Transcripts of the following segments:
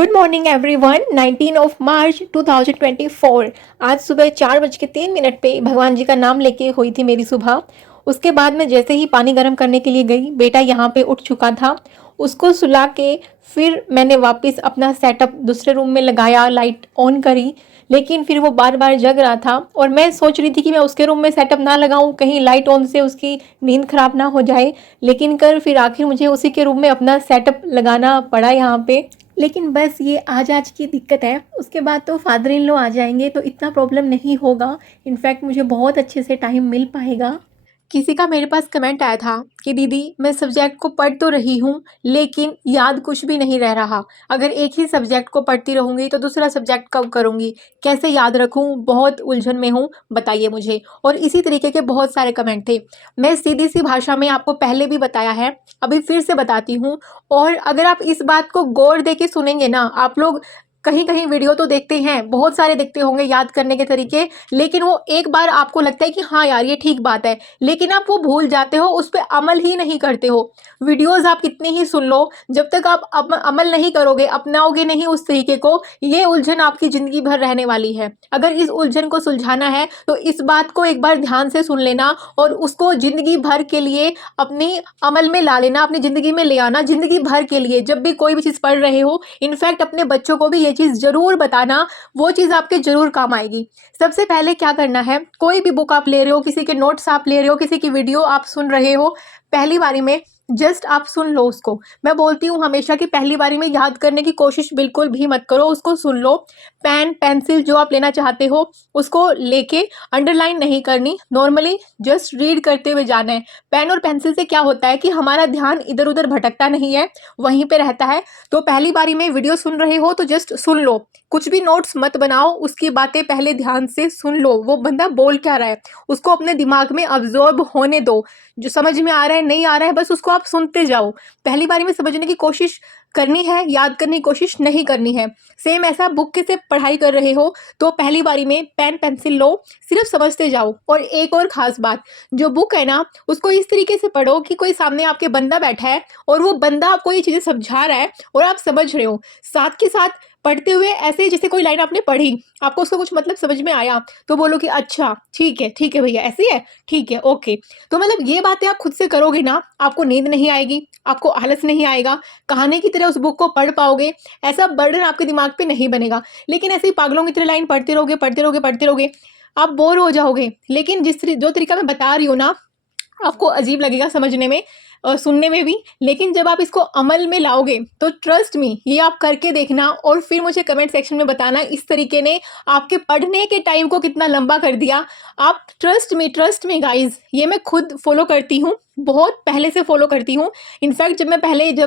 Good morning everyone. 19 of March 2024 आज सुबह 4:03 पे भगवान जी का नाम लेके हुई थी मेरी सुबह। उसके बाद मैं जैसे ही पानी गर्म करने के लिए गई, बेटा यहाँ पे उठ चुका था। उसको सुला के फिर मैंने वापस अपना सेटअप दूसरे रूम में लगाया, लाइट ऑन करी, लेकिन फिर वो बार बार जग रहा था और मैं सोच रही थी कि मैं उसके रूम में सेटअप ना लगाऊं, कहीं लाइट ऑन से उसकी नींद खराब ना हो जाए। लेकिन फिर आखिर मुझे उसी के रूम में अपना सेटअप लगाना पड़ा यहाँ पे। लेकिन बस ये आज की दिक्कत है, उसके बाद तो फादर इन लॉ आ जाएंगे तो इतना प्रॉब्लम नहीं होगा। इनफैक्ट मुझे बहुत अच्छे से टाइम मिल पाएगा। किसी का मेरे पास कमेंट आया था कि दीदी मैं सब्जेक्ट को पढ़ तो रही हूँ लेकिन याद कुछ भी नहीं रह रहा। अगर एक ही सब्जेक्ट को पढ़ती रहूँगी तो दूसरा सब्जेक्ट कब करूँगी, कैसे याद रखूँ, बहुत उलझन में हूँ, बताइए मुझे। और इसी तरीके के बहुत सारे कमेंट थे। मैं सीधी सी भाषा में आपको पहले भी बताया है, अभी फिर से बताती हूँ। और अगर आप इस बात को गौर दे के सुनेंगे ना, आप लोग कहीं कहीं वीडियो तो देखते हैं, बहुत सारे देखते होंगे याद करने के तरीके, लेकिन वो एक बार आपको लगता है कि हाँ यार ये ठीक बात है, लेकिन आप वो भूल जाते हो, उस पर अमल ही नहीं करते हो। वीडियोस आप कितनी ही सुन लो, जब तक आप अमल नहीं करोगे, अपनाओगे नहीं उस तरीके को, ये उलझन आपकी जिंदगी भर रहने वाली है। अगर इस उलझन को सुलझाना है तो इस बात को एक बार ध्यान से सुन लेना और उसको जिंदगी भर के लिए अपनी अमल में ला लेना, अपनी जिंदगी में ले आना, जिंदगी भर के लिए। जब भी कोई भी चीज़ पढ़ रहे हो, इनफैक्ट अपने बच्चों को भी ये चीज़ जरूर बताना, वो चीज़ आपके जरूर काम आएगी। सबसे पहले क्या करना है, कोई भी बुक आप ले रहे हो, किसी के नोट्स आप ले रहे हो, किसी की वीडियो आप सुन रहे हो, पहली बारी में जस्ट आप सुन लो उसको। मैं बोलती हूँ हमेशा कि पहली बारी में याद करने की कोशिश बिल्कुल भी मत करो, उसको सुन लो। पेन पेंसिल जो आप लेना चाहते हो उसको लेके अंडरलाइन नहीं करनी, नॉर्मली जस्ट रीड करते हुए जाना है। पेन और पेंसिल से क्या होता है कि हमारा ध्यान इधर उधर भटकता नहीं है, वहीं पे रहता है। तो पहली बारी में वीडियो सुन रहे हो तो जस्ट सुन लो, कुछ भी नोट्स मत बनाओ, उसकी बातें पहले ध्यान से सुन लो, वो बंदा बोल क्या रहा है उसको अपने दिमाग में अब्जॉर्ब होने दो। जो समझ में आ रहा है नहीं आ रहा है बस उसको आप सुनते जाओ। पहली बारी में समझने की कोशिश करनी है, याद करने की कोशिश नहीं करनी है। सेम ऐसा बुक के से पढ़ाई कर रहे हो तो पहली बारी में पेन पेंसिल लो, सिर्फ समझते जाओ। और एक और खास बात, जो बुक है ना उसको इस तरीके से पढ़ो कि कोई सामने आपके बंदा बैठा है और वो बंदा आपको ये चीजें समझा रहा है और आप समझ रहे हो, साथ के साथ पढ़ते हुए ऐसे जैसे कोई लाइन आपने पढ़ी, आपको उसका कुछ मतलब समझ में आया तो बोलो कि अच्छा ठीक है भैया ऐसी है, ठीक है ओके। तो मतलब ये बातें आप खुद से करोगे ना, आपको नींद नहीं आएगी, आपको आलस नहीं आएगा, कहानी की तरह उस बुक को पढ़ पाओगे, ऐसा बर्डन आपके दिमाग पे नहीं बनेगा। लेकिन ऐसे ही पागलों की तरह लाइन पढ़ते रहोगे पढ़ते रहोगे पढ़ते रहोगे, आप बोर हो जाओगे। लेकिन जो तरीका मैं बता रही हूँ ना, आपको अजीब लगेगा समझने में और सुनने में भी, लेकिन जब आप इसको अमल में लाओगे तो ट्रस्ट मी, ये आप करके देखना और फिर मुझे कमेंट सेक्शन में बताना इस तरीके ने आपके पढ़ने के टाइम को कितना लंबा कर दिया। आप ट्रस्ट मी गाइज, ये मैं खुद फॉलो करती हूँ, बहुत पहले से फॉलो करती हूँ। इनफैक्ट जब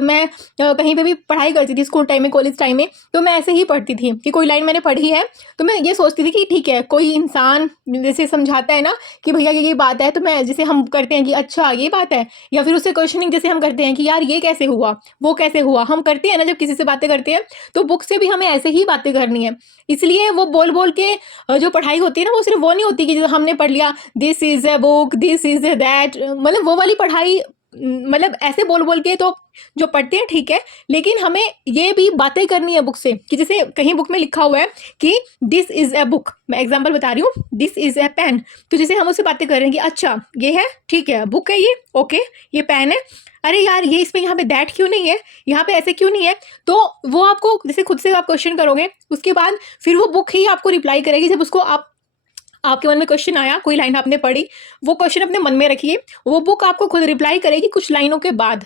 मैं कहीं पे भी पढ़ाई करती थी, स्कूल टाइम में, कॉलेज टाइम में, तो मैं ऐसे ही पढ़ती थी कि कोई लाइन मैंने पढ़ी है तो मैं ये सोचती थी कि ठीक है, कोई इंसान जैसे समझाता है ना कि भैया ये बात है, तो मैं जैसे हम करते हैं कि अच्छा ये बात है, या फिर उससे क्वेश्चनिंग जैसे हम करते हैं कि यार ये कैसे हुआ, वो कैसे हुआ, हम करते हैं ना जब किसी से बातें करते हैं, तो बुक से भी हमें ऐसे ही बातें करनी है। इसलिए वो बोल बोल के जो पढ़ाई होती है ना, वो सिर्फ वो नहीं होती कि जो हमने पढ़ लिया this is a book, this is a that, मतलब वो वाली पढ़ाई, मतलब ऐसे बोल बोल के तो जो पढ़ते हैं ठीक है, लेकिन हमें ये भी बातें करनी है बुक से, कि जैसे कहीं बुक में लिखा हुआ है कि दिस इज अ बुक, मैं एग्जांपल बता रही हूँ, दिस इज अ पेन, तो जैसे हम उससे बातें कर रहे हैं कि अच्छा ये है, ठीक है, बुक है ये, ओके, ये पेन है, अरे यार ये इसमें यहाँ पे दैट क्यों नहीं है, यहाँ पे ऐसे क्यों नहीं है। तो वो आपको जैसे खुद से आप क्वेश्चन करोगे, उसके बाद फिर वो बुक ही आपको रिप्लाई करेगी। जब उसको आपके मन में क्वेश्चन आया, कोई लाइन आपने पढ़ी, वो क्वेश्चन अपने मन में रखिए, वो बुक आपको खुद रिप्लाई करेगी कुछ लाइनों के बाद।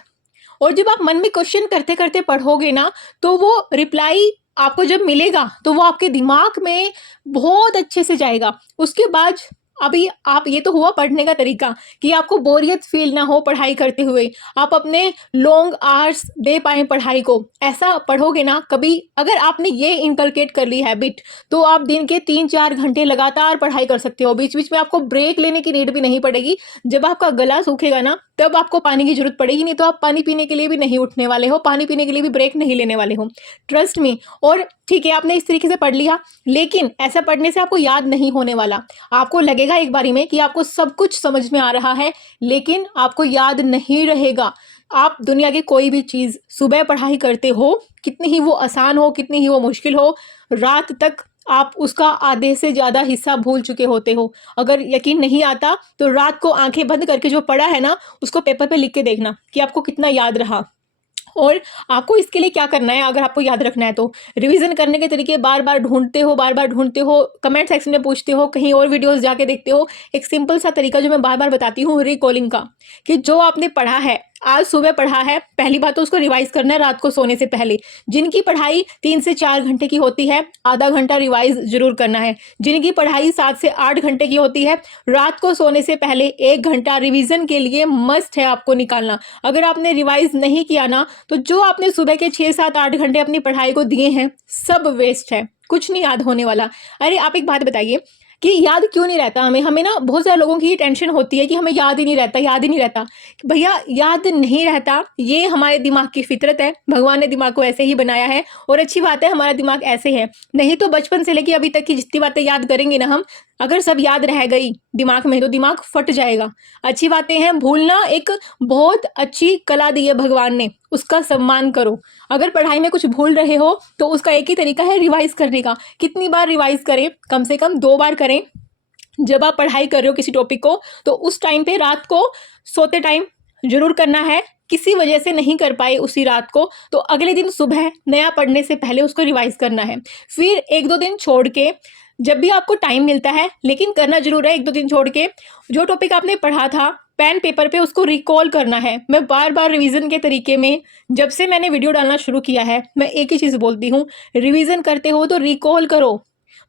और जब आप मन में क्वेश्चन करते करते पढ़ोगे ना, तो वो रिप्लाई आपको जब मिलेगा तो वो आपके दिमाग में बहुत अच्छे से जाएगा। उसके बाद अभी आप, ये तो हुआ पढ़ने का तरीका कि आपको बोरियत फील ना हो पढ़ाई करते हुए, आप अपने लॉन्ग आवर्स दे पाए पढ़ाई को। ऐसा पढ़ोगे ना कभी, अगर आपने ये इनकलकेट कर ली हैबिट, तो आप दिन के 3-4 घंटे लगातार पढ़ाई कर सकते हो, बीच बीच में आपको ब्रेक लेने की नीड भी नहीं पड़ेगी। जब आपका गला सूखेगा ना तब आपको पानी की जरूरत पड़ेगी, नहीं तो आप पानी पीने के लिए भी नहीं उठने वाले हो, पानी पीने के लिए भी ब्रेक नहीं लेने वाले हो, ट्रस्ट मी। और ठीक है, आपने इस तरीके से पढ़ लिया, लेकिन ऐसा पढ़ने से आपको याद नहीं होने वाला। आपको लगेगा एक बारी में कि आपको सब कुछ समझ में आ रहा है, लेकिन आपको याद नहीं रहेगा। आप दुनिया की कोई भी चीज़ सुबह पढ़ाई करते हो, कितनी ही वो आसान हो, कितनी ही वो मुश्किल हो, रात तक आप उसका आधे से ज़्यादा हिस्सा भूल चुके होते हो। अगर यकीन नहीं आता तो रात को आँखें बंद करके जो पढ़ा है ना, उसको पेपर पे लिख के देखना कि आपको कितना याद रहा। और आपको इसके लिए क्या करना है, अगर आपको याद रखना है तो रिवीजन करने के तरीके बार-बार ढूँढते हो, बार-बार ढूँढते हो, कमेंट सेक्शन में पूछते हो, कहीं और वीडियोज़ जाके देखते हो। एक सिंपल सा तरीका जो मैं बार-बार बताती हूँ रिकॉलिंग का, कि जो आपने पढ़ा है, आज सुबह पढ़ा है, पहली बात तो उसको रिवाइज़ करना है रात को सोने से पहले। जिनकी पढ़ाई 3 से 4 घंटे की होती है, आधा घंटा रिवाइज़ ज़रूर करना है। जिनकी पढ़ाई 7 से 8 घंटे की होती है, रात को सोने से पहले 1 घंटा रिवीजन के लिए मस्ट है आपको निकालना। अगर आपने रिवाइज़ नहीं किया ना, तो जो आपने सुबह के 6, 7, 8 घंटे अपनी पढ़ाई को दिए हैं, सब वेस्ट है, कुछ नहीं याद होने वाला। अरे आप एक बात बताइए कि याद क्यों नहीं रहता हमें? हमें ना बहुत सारे लोगों की ये टेंशन होती है कि हमें याद ही नहीं रहता, याद ही नहीं रहता। भैया याद नहीं रहता, ये हमारे दिमाग की फितरत है, भगवान ने दिमाग को ऐसे ही बनाया है और अच्छी बात है हमारा दिमाग ऐसे है। नहीं तो बचपन से लेके अभी तक की जितनी बातें याद करेंगे ना हम, अगर सब याद रह गई दिमाग में तो दिमाग फट जाएगा। अच्छी बातें हैं, भूलना एक बहुत अच्छी कला दी है भगवान ने, उसका सम्मान करो। अगर पढ़ाई में कुछ भूल रहे हो तो उसका एक ही तरीका है रिवाइज करने का। कितनी बार रिवाइज करें? कम से कम 2 बार करें। जब आप पढ़ाई कर रहे हो किसी टॉपिक को तो उस टाइम पे रात को सोते टाइम जरूर करना है। किसी वजह से नहीं कर पाए उसी रात को तो अगले दिन सुबह नया पढ़ने से पहले उसको रिवाइज करना है। फिर 1-2 दिन छोड़ के जब भी आपको टाइम मिलता है, लेकिन करना जरूर है 1-2 दिन छोड़ के, जो टॉपिक आपने पढ़ा था पेन पेपर पे उसको रिकॉल करना है। मैं बार बार रिवीजन के तरीके में जब से मैंने वीडियो डालना शुरू किया है मैं एक ही चीज़ बोलती हूँ, रिवीजन करते हो तो रिकॉल करो।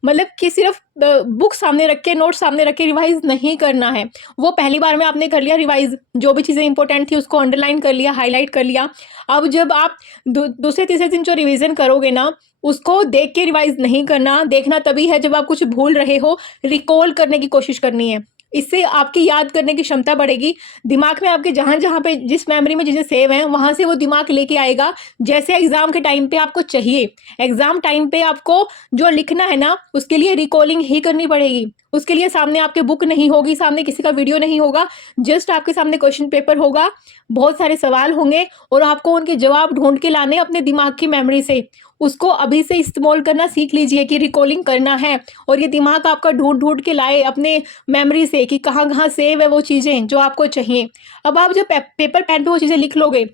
मतलब कि सिर्फ बुक सामने रख के नोट सामने रख के रिवाइज नहीं करना है। वो पहली बार में आपने कर लिया रिवाइज, जो भी चीज़ें इंपॉर्टेंट थी उसको अंडरलाइन कर लिया, हाईलाइट कर लिया। अब जब आप दूसरे तीसरे दिन जो रिवीजन करोगे ना, उसको देख के रिवाइज नहीं करना। देखना तभी है जब आप कुछ भूल रहे हो, रिकॉल करने की कोशिश करनी है। इससे आपकी याद करने की क्षमता बढ़ेगी। दिमाग में आपके जहाँ जहाँ पे जिस मेमोरी में चीज़ें सेव हैं वहाँ से वो दिमाग लेके आएगा जैसे एग्जाम के टाइम पे आपको चाहिए। एग्जाम टाइम पे आपको जो लिखना है ना उसके लिए रिकॉलिंग ही करनी पड़ेगी। उसके लिए सामने आपके बुक नहीं होगी, सामने किसी का वीडियो नहीं होगा, जस्ट आपके सामने क्वेश्चन पेपर होगा, बहुत सारे सवाल होंगे और आपको उनके जवाब ढूंढ के लाने अपने दिमाग की मेमोरी से। उसको अभी से इस्तेमाल करना सीख लीजिए कि रिकॉलिंग करना है और ये दिमाग आपका ढूंढ ढूंढ के लाए अपने मेमोरी से कि कहाँ कहाँ सेव है वो चीज़ें जो आपको चाहिए। अब आप जब पेपर पेन पे वो चीज़ें लिख लोगे,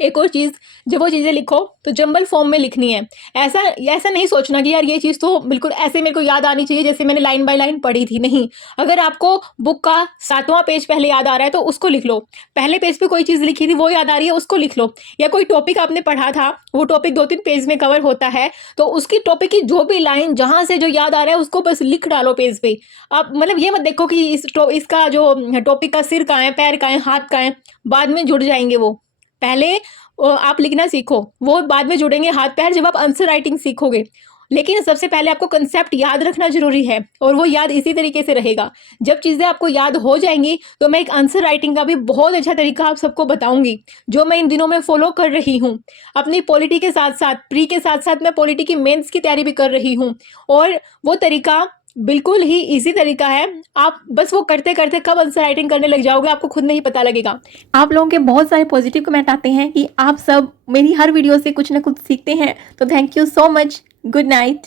एक और चीज़, जब वो चीज़ें लिखो तो जंबल फॉर्म में लिखनी है। ऐसा ऐसा नहीं सोचना कि यार ये चीज़ तो बिल्कुल ऐसे मेरे को याद आनी चाहिए जैसे मैंने लाइन बाय लाइन पढ़ी थी। नहीं, अगर आपको बुक का 7वां पेज पहले याद आ रहा है तो उसको लिख लो। पहले पेज पे कोई चीज़ लिखी थी वो याद आ रही है उसको लिख लो। या कोई टॉपिक आपने पढ़ा था, वो टॉपिक 2-3 पेज में कवर होता है तो उसकी टॉपिक की जो भी लाइन जहाँ से जो याद आ रहा है उसको बस लिख डालो पेज पे। आप मतलब ये मत देखो कि इसका जो टॉपिक का सिर कहाँ है, पैर कहाँ है, हाथ कहाँ है, बाद में जुड़ जाएंगे वो। पहले आप लिखना सीखो, वो बाद में जुड़ेंगे हाथ पैर जब आप आंसर राइटिंग सीखोगे। लेकिन सबसे पहले आपको कंसेप्ट याद रखना जरूरी है और वो याद इसी तरीके से रहेगा। जब चीज़ें आपको याद हो जाएंगी तो मैं एक आंसर राइटिंग का भी बहुत अच्छा तरीका आप सबको बताऊंगी जो मैं इन दिनों में फॉलो कर रही हूँ। अपनी पॉलिटी के साथ साथ प्री के साथ साथ मैं पॉलिटी की मेंस की तैयारी भी कर रही हूँ और वो तरीका बिल्कुल ही इजी तरीका है। आप बस वो करते करते कब आंसर राइटिंग करने लग जाओगे आपको खुद नहीं पता लगेगा। आप लोगों के बहुत सारे पॉजिटिव कमेंट आते हैं कि आप सब मेरी हर वीडियो से कुछ ना कुछ सीखते हैं, तो thank you so much. Good night.